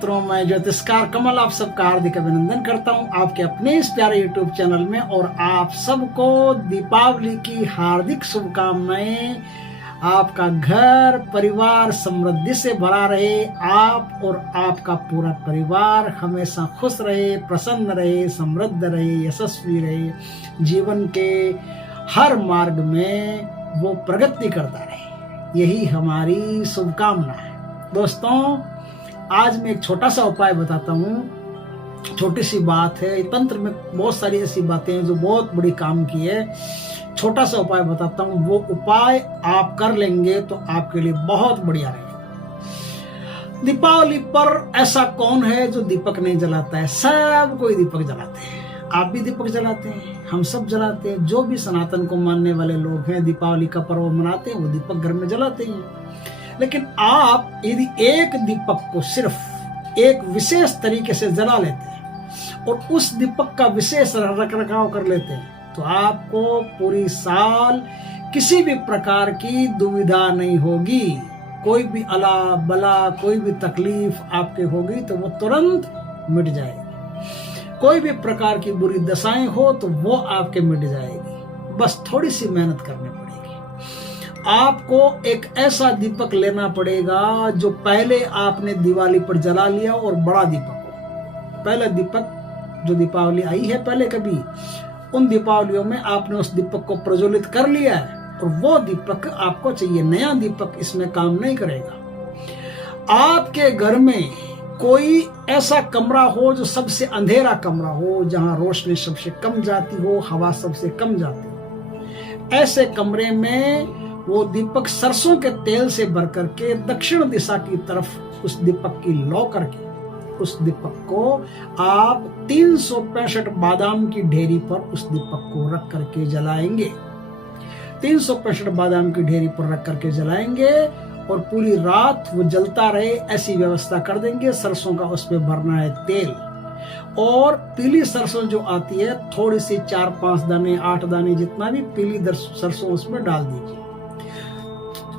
छात्रों, मैं ज्योतिषकार कमल आप सबका हार्दिक अभिनंदन करता हूं आपके अपने इस प्यारे यूट्यूब चैनल में। और आप सबको दीपावली की हार्दिक शुभकामनाएं। आपका घर परिवार समृद्धि से भरा रहे, आप और आपका पूरा परिवार हमेशा खुश रहे, प्रसन्न रहे, समृद्ध रहे, यशस्वी रहे, जीवन के हर मार्ग में वो प्रगति करता रहे, यही हमारी शुभकामना है। दोस्तों, आज मैं एक छोटा सा उपाय बताता हूँ। छोटी सी बात है, तंत्र में बहुत सारी ऐसी बातें हैं जो बहुत बड़ी काम की है। छोटा सा उपाय बताता हूँ, वो उपाय आप कर लेंगे तो आपके लिए बहुत बढ़िया रहेगा। दीपावली पर ऐसा कौन है जो दीपक नहीं जलाता है? सब कोई दीपक जलाते हैं, आप भी दीपक जलाते हैं, हम सब जलाते हैं। जो भी सनातन को मानने वाले लोग हैं, दीपावली का पर्व मनाते हैं, वो दीपक घर में जलाते हैं। लेकिन आप यदि एक दीपक को सिर्फ एक विशेष तरीके से जला लेते हैं और उस दीपक का विशेष रख रखाव कर लेते हैं, तो आपको पूरी साल किसी भी प्रकार की दुविधा नहीं होगी। कोई भी अला बला, कोई भी तकलीफ आपके होगी तो वो तुरंत मिट जाएगी। कोई भी प्रकार की बुरी दशाएं हो तो वो आपके मिट जाएगी। बस थोड़ी सी मेहनत करनी पड़ेगी। आपको एक ऐसा दीपक लेना पड़ेगा जो पहले आपने दिवाली पर जला लिया और बड़ा दीपक हो। पहला दीपक जो दीपावली आई है पहले कभी, उन दीपावलियों में आपने उस दीपक को प्रज्वलित कर लिया है और वो दीपक आपको चाहिए। नया दीपक इसमें काम नहीं करेगा। आपके घर में कोई ऐसा कमरा हो जो सबसे अंधेरा कमरा हो, जहां रोशनी सबसे कम जाती हो, हवा सबसे कम जाती हो, ऐसे कमरे में वो दीपक सरसों के तेल से भर करके दक्षिण दिशा की तरफ उस दीपक की लौ करके उस दीपक को आप 365 बादाम की ढेरी पर उस दीपक को रख करके जलाएंगे। 365 बादाम की ढेरी पर रख करके जलाएंगे और पूरी रात वो जलता रहे, ऐसी व्यवस्था कर देंगे। सरसों का उसमें भरना है तेल, और पीली सरसों जो आती है, थोड़ी सी 4-5 दाने 8 दाने जितना भी पीली सरसों उसमें डाल दीजिए।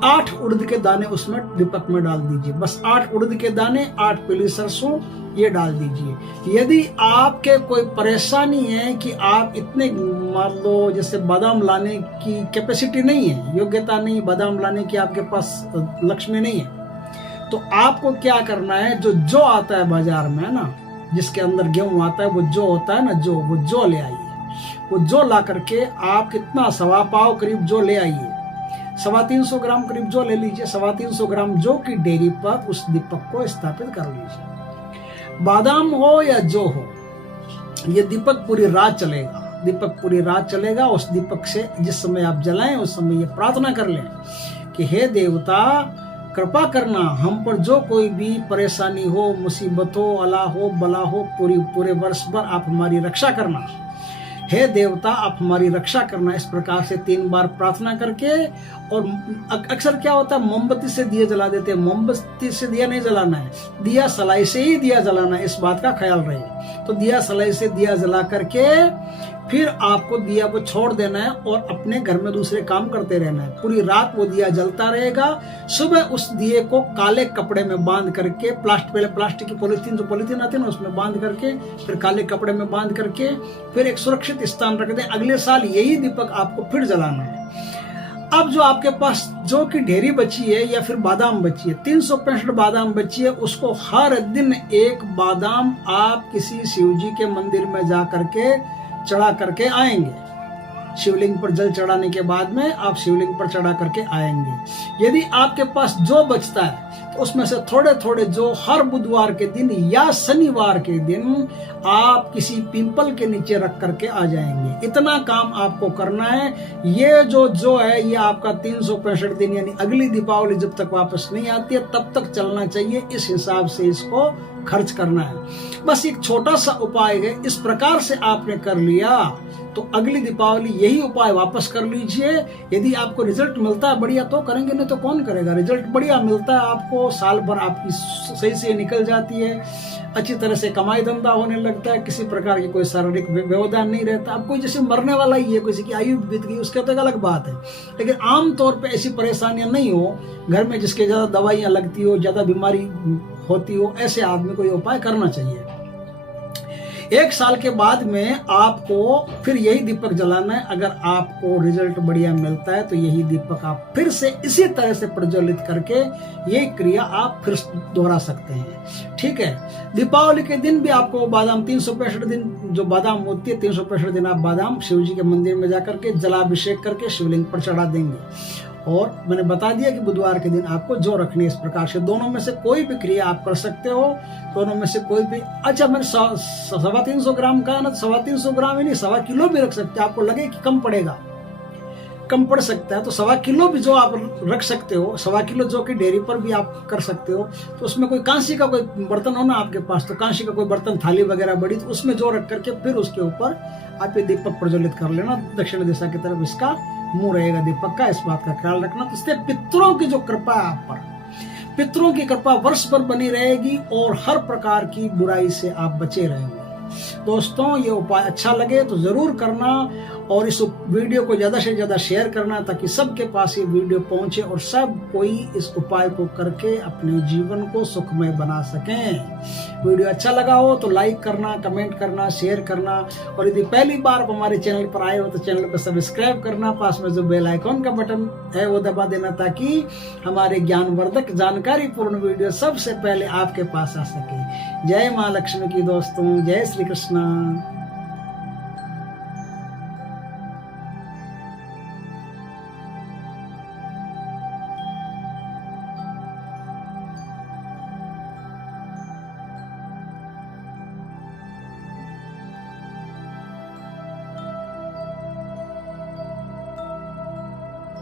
8 उड़द के दाने उसमें दीपक में डाल दीजिए। बस 8 उड़द के दाने, 8 पीली सरसों ये डाल दीजिए। यदि आपके कोई परेशानी है कि आप इतने, मान लो जैसे बादाम लाने की कैपेसिटी नहीं है, योग्यता नहीं बादाम लाने की, आपके पास लक्ष्मी नहीं है, तो आपको क्या करना है, जो आता है बाजार में है ना, जिसके अंदर गेहूं आता है, वो जो होता है ना, वो जो ले आइए। वो जो ला करके आप कितना, 1.25 पाव करीब जो ले आइए। 350 ग्राम करीब जो ले लीजिए। 350 ग्राम जो की डेयरी पर उस दीपक को स्थापित कर लीजिए। बादाम हो या जो हो, ये दीपक पूरी रात चलेगा। दीपक पूरी रात चलेगा। उस दीपक से जिस समय आप जलाएं, उस समय ये प्रार्थना कर लें कि हे देवता, कृपा करना, हम पर जो कोई भी परेशानी हो, मुसीबत हो, अला हो, बला हो, पूरे वर्ष भर आप हमारी रक्षा करना। हे देवता, आप हमारी रक्षा करना। इस प्रकार से 3 बार प्रार्थना करके, और अक्सर क्या होता है, मोमबत्ती से दिया जला देते हैं। मोमबत्ती से दिया नहीं जलाना है, दिया सलाई से ही दिया जलाना है, इस बात का ख्याल रहे। तो दिया सलाई से दिया जला करके फिर आपको दिया को छोड़ देना है और अपने घर में दूसरे काम करते रहना है। पूरी रात वो दिया जलता रहेगा। सुबह उस दिए को काले कपड़े में बांध करके, पहले प्लास्टिक की पॉलीथीन आती है ना, उसमें बांध करके, फिर काले कपड़े में बांध करके, फिर एक सुरक्षित स्थान रख दें। अगले साल यही दीपक आपको फिर जलाना है। अब जो आपके पास जो की ढेरी बची है या फिर बादाम बची है, 365 बादाम बची है, उसको हर दिन एक बादाम आप किसी शिवजी के मंदिर में जा करके चढ़ा करके आएंगे। शिवलिंग पर जल चढ़ाने के बाद में आप शिवलिंग पर चढ़ा करके आएंगे। यदि आपके पास जो बचता है तो उसमें से थोड़े थोड़े जो हर बुधवार के दिन या शनिवार के दिन आप किसी पीपल के नीचे रख करके आ जाएंगे। इतना काम आपको करना है। ये जो है, ये आपका 365 दिन, यानी अगली दीपावली जब तक वापस नहीं आती है तब तक चलना चाहिए। इस हिसाब से इसको खर्च करना है। बस एक छोटा सा उपाय है। इस प्रकार से आपने कर लिया तो अगली दीपावली यही उपाय वापस कर लीजिए। यदि आपको रिजल्ट मिलता है बढ़िया तो करेंगे, नहीं तो कौन करेगा। रिजल्ट बढ़िया मिलता है आपको, साल भर आपकी सही से निकल जाती है, अच्छी तरह से कमाई धंधा होने लगता है, किसी प्रकार की कोई शारीरिक व्यवधान नहीं रहता। अब कोई जैसे मरने वाला ही है, किसी की आयु बीत गई, उसके तो एक अलग बात है। लेकिन आम तौर पे ऐसी परेशानियां नहीं हो, घर में जिसके ज्यादा दवाइयां लगती हो, ज्यादा बीमारी होती हो, ऐसे आदमी को ये उपाय करना चाहिए। 1 साल के बाद में आपको फिर यही दीपक जलाना है। अगर आपको रिजल्ट बढ़िया मिलता है तो यही दीपक आप फिर से इसी तरह से प्रज्वलित करके ये क्रिया आप फिर दोहरा सकते हैं। ठीक है। दीपावली के दिन भी आपको बादाम 365 दिन जो बादाम होती है 365 दिन आप बादाम शिव जी के मंदिर में जाकर के जलाभिषेक करके शिवलिंग पर चढ़ा देंगे। और मैंने बता दिया कि बुधवार के दिन आपको जो रखनी है इस प्रकार से। दोनों में से कोई भी क्रिया आप कर सकते हो, दोनों में से कोई भी। अच्छा, मैंने 350 ग्राम का है ना, 350 ग्राम ही नहीं 1.25 किलो भी रख सकते हैं। आपको लगे कि कम पड़ेगा, कम पड़ सकता है तो 1.25 किलो भी जो आप रख सकते हो, 1.25 किलो जो कि डेयरी पर भी आप कर सकते हो। तो उसमें कोई कांसी का कोई बर्तन हो ना आपके पास, तो कांसी का कोई बर्तन, थाली वगैरह बड़ी, तो उसमें जो रख करके फिर उसके ऊपर आप ये दीपक प्रज्वलित कर लेना। दक्षिण दिशा की तरफ इसका मुंह रहेगा दीपक का, इस बात का ख्याल रखना। तो इससे पितरों की जो कृपा है आप पर, पितरों की कृपा वर्ष भर बनी रहेगी और हर प्रकार की बुराई से आप बचे रहेंगे। दोस्तों, ये उपाय अच्छा लगे तो जरूर करना और इस वीडियो को ज्यादा से ज्यादा शेयर करना ताकि सबके पास ये वीडियो पहुंचे और सब कोई इस उपाय को करके अपने जीवन को सुखमय बना सकें। वीडियो अच्छा लगा हो तो लाइक करना, कमेंट करना, शेयर करना और यदि पहली बार हमारे चैनल पर आए हो तो चैनल को सब्सक्राइब करना। पास में जो बेल आइकॉन का बटन है वो दबा देना ताकि हमारे ज्ञानवर्धक जानकारी पूर्ण वीडियो सबसे पहले आपके पास आ सके। जय मां लक्ष्मी की दोस्तों, जय श्री कृष्ण।